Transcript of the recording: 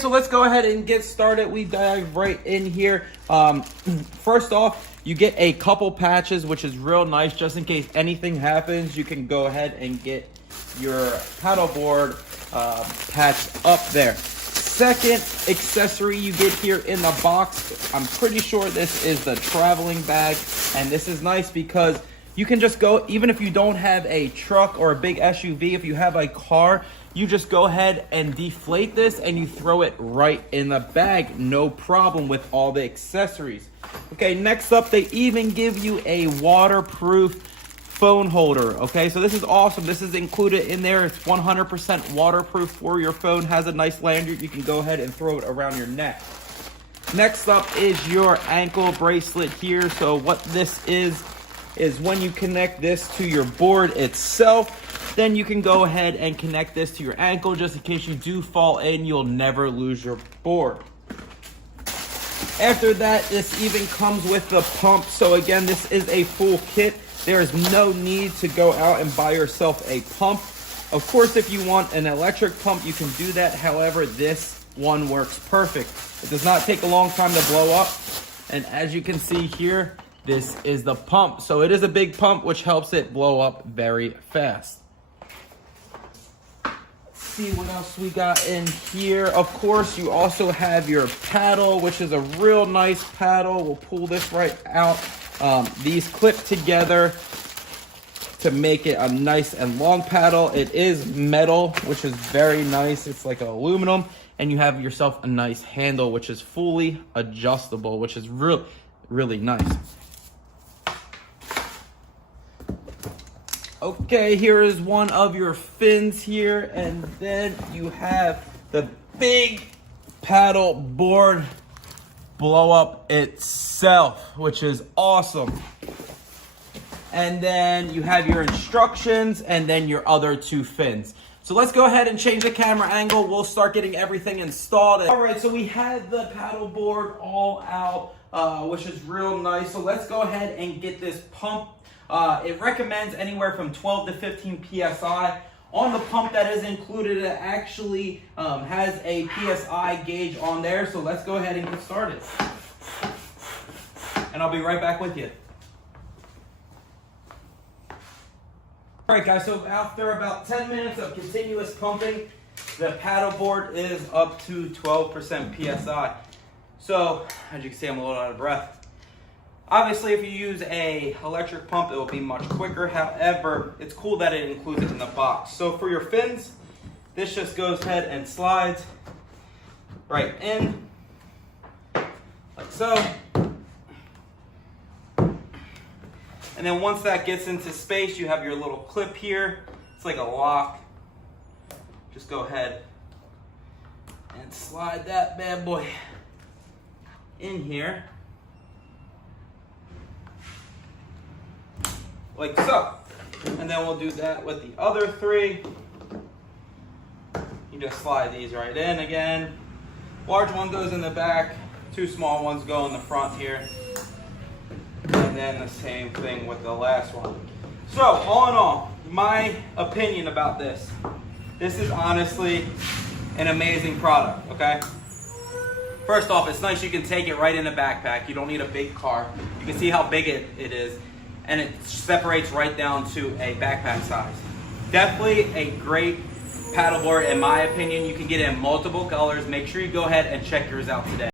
So let's go ahead and get started. We dive right in here. First off, you get a couple patches, which is real nice. Just in case anything happens, you can go ahead and get your paddleboard patched up there. Second accessory you get here in the box, I'm pretty sure this is the traveling bag. And this is nice because you can just go, even if you don't have a truck or a big SUV, if you have a car, you just go ahead and deflate this and you throw it right in the bag. No problem with all the accessories. Okay, next up, they even give you a waterproof phone holder. Okay, so this is awesome. This is included in there. It's 100% waterproof for your phone. Has a nice lanyard. You can go ahead and throw it around your neck. Next up is your ankle bracelet here. So what this is when you connect this to your board itself, then you can go ahead and connect this to your ankle just in case you do fall in, you'll never lose your board. After that, this even comes with the pump. So again, this is a full kit. There is no need to go out and buy yourself a pump. Of course, if you want an electric pump, you can do that. However, this one works perfect. It does not take a long time to blow up. And as you can see here, this is the pump. So it is a big pump, which helps it blow up very fast. Let's see what else we got in here. Of course, you also have your paddle, which is a real nice paddle. We'll pull this right out. These clip together to make it a nice and long paddle. It is metal, which is very nice. It's like aluminum, and you have yourself a nice handle, which is fully adjustable, which is really nice. Okay, here is one of your fins here, and then you have the big paddle board blow up itself, which is awesome. And then you have your instructions and then your other two fins. So let's go ahead and change the camera angle. We'll start getting everything installed. All right, so we had the paddle board all out, which is real nice. So let's go ahead and get this pump. It recommends anywhere from 12 to 15 PSI. On the pump that is included, it actually has a PSI gauge on there. So let's go ahead and get started. And I'll be right back with you. All right, guys, so after about 10 minutes of continuous pumping, the paddleboard is up to 12% PSI. So, as you can see, I'm a little out of breath. Obviously, if you use a electric pump, it will be much quicker. However, it's cool that it includes it in the box. So for your fins, this just goes ahead and slides right in, like so. And then once that gets into space, you have your little clip here. It's like a lock. Just go ahead and slide that bad boy in here. Like so. And then we'll do that with the other three. You just slide these right in again. Large one goes in the back, two small ones go in the front here. And then the same thing with the last one. So, all in all, my opinion about this is honestly an amazing product, okay? First off, it's nice you can take it right in a backpack. You don't need a big car. You can see how big it is. And it separates right down to a backpack size. Definitely a great paddleboard in my opinion. You can get it in multiple colors. Make sure you go ahead and check yours out today.